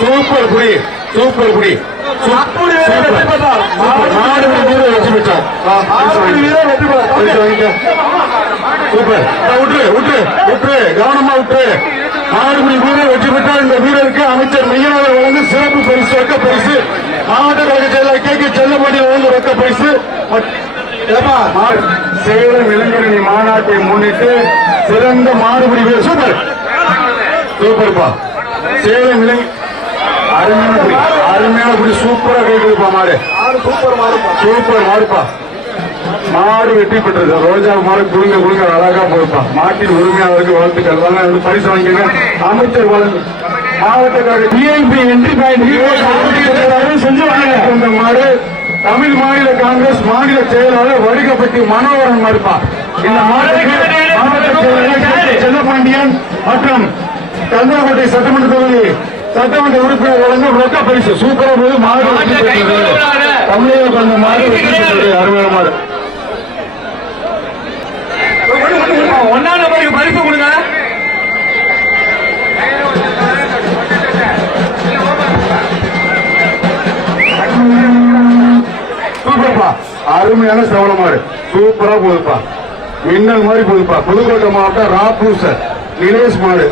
Super குடி super குடி வெற்றி பெற்றார். சூப்பர் விட்டுரு விட்டுரு விட்டுரு கவனமா விட்டுரு மாடுபிடி வீரர் வெற்றி பெற்றார் இந்த வீரருக்கு அமைச்சர் மைய சிறப்பு பரிசு ரொக்க பரிசு. மாவட்ட கழக செயலர் கே. கே. செல்லமணி வழங்கு சேலம் இளைஞரணி மாநாட்டை முன்னிட்டு சிறந்த மாடுபிடி வீரர். சூப்பர். சூப்பர்ப்பா. சேலம் இளைஞ அருமையான குடி. அருமையான குடி. சூப்பரா கேக்குதுப்பா மாடு. சூப்பர் மாறுப்பா. சூப்பர் மாடுப்பா. மாடு வெற்றி பெற்றது. ரோஜா மாடு குழுங்க குழுங்க அழகா போயிருப்பா மாட்டின் உரிமையாளருக்கு வாழ்த்துக்கள். பரிசு வாங்கிங்க அமைச்சர் வழங்கு. மாவட்ட கழக டிஐபி என்ட்ரி பாயிண்ட் செஞ்சு வாங்க. இந்த மாடு தமிழ் மாநில காங்கிரஸ் மாநில செயலாளர் வடுகப்பட்டி மனோகரன் மறுப்பா. இந்த மாவட்ட மாவட்ட செயலாளர் செல்லப்பாண்டியன் மற்றும் கந்தரப்பட்டி சட்டமன்ற தொகுதி சட்டமன்ற உறுப்பினர் வழங்கும் ரொக்க பரிசு. சூப்பரா போது மாடு தமிழக மாடு அருமையான மாடு. அருமையான சவள மாடு. சூப்பரா போகுதுப்பா மின்னல் மாதிரி போகுதுப்பா புதுக்கோட்டை மாவட்டம் ராப்பூசர். நிலேஷ் மாடு.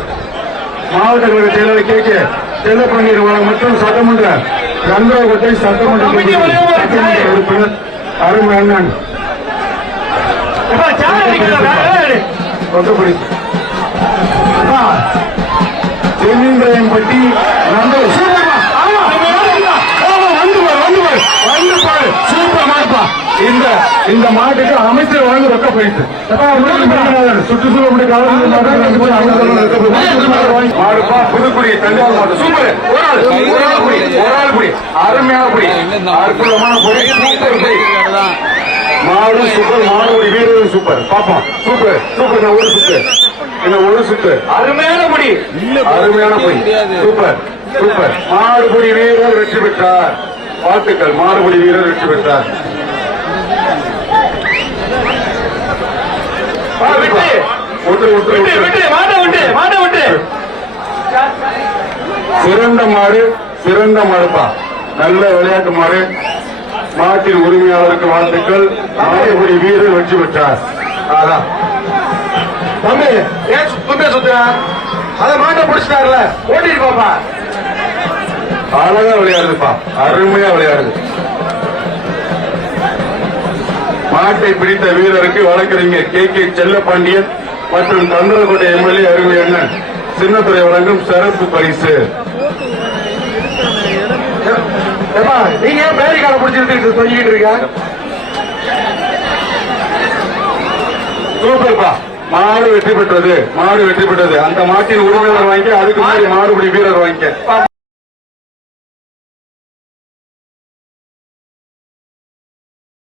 மாவட்ட கழக செயலாளர் கே கே. செல்லப்பன்னீர் வளம் மற்றும் சட்டமன்ற கந்தரகோட்டை சட்டமன்ற உறுப்பினர் அருமை அண்ணன். இந்த மாட்டுக்கு அமைச்சர் வழங்க ரொக்க பரிசு சுற்றுச்சூழல் மாடுப்பா புதுக்குடி தஞ்சாவூர் மாவட்டம். சூப்பர். ஒரு ஆள் ஒரு ஆள் புடி ஒரு ஆள் புடி. அருமையான புடி. அற்புதமான புடி. சூப்பர் புடி. மாடு சூப்பர் மாடுபடி வீரர் சூப்பர். பாப்போம். சூப்பர். சூப்பர். ஒரு சுத்து? இந்த ஒரு சுத்து? அருமையான முடி அருமையான புடி. சூப்பர். சூப்பர். மாடுபடி வீரர் வெற்றி பெற்றார். வாழ்த்துக்கள். மாடுபடி வீரர் வெற்றி பெற்றார். சிறந்த மாடு சிறந்த மாடுப்பா நல்ல விளையாட்டு மாடு. மாட்டின் உரிமையாளருக்கு வாழ்த்துக்கள். மாடுபடி வீரர் வெற்றி பெற்றார். அதான். தம்பி ஏன் சுத்தமே சுத்துற? அத மாட்ட பிடிச்சிட்டாருல. ஓட்டிட்டு பாப்பா. அழகா விளையாடுதுப்பா. அருமையா விளையாடுது. மாட்டை பிடித்த வீரருக்கு வழக்கறிஞர் கே கே செல்லப்பாண்டியன் மற்றும் தந்திரக்கோட்டை எம்எல்ஏ அருமை அண்ணன் சின்னத்துறை வழங்கும் சிறப்பு பரிசு. நீங்க ஏன் பேரிக்கார பிடிச்சிருக்கு சொல்லிட்டு இருக்க? சூப்பர்ப்பா மாடு வெற்றி பெற்றது மாடு வெற்றி பெற்றது. அந்த மாட்டின் உரிமையாளர் வாங்கி அதுக்கு முன்னாடி மாடுபிடி வீரர் வாங்கிக்க.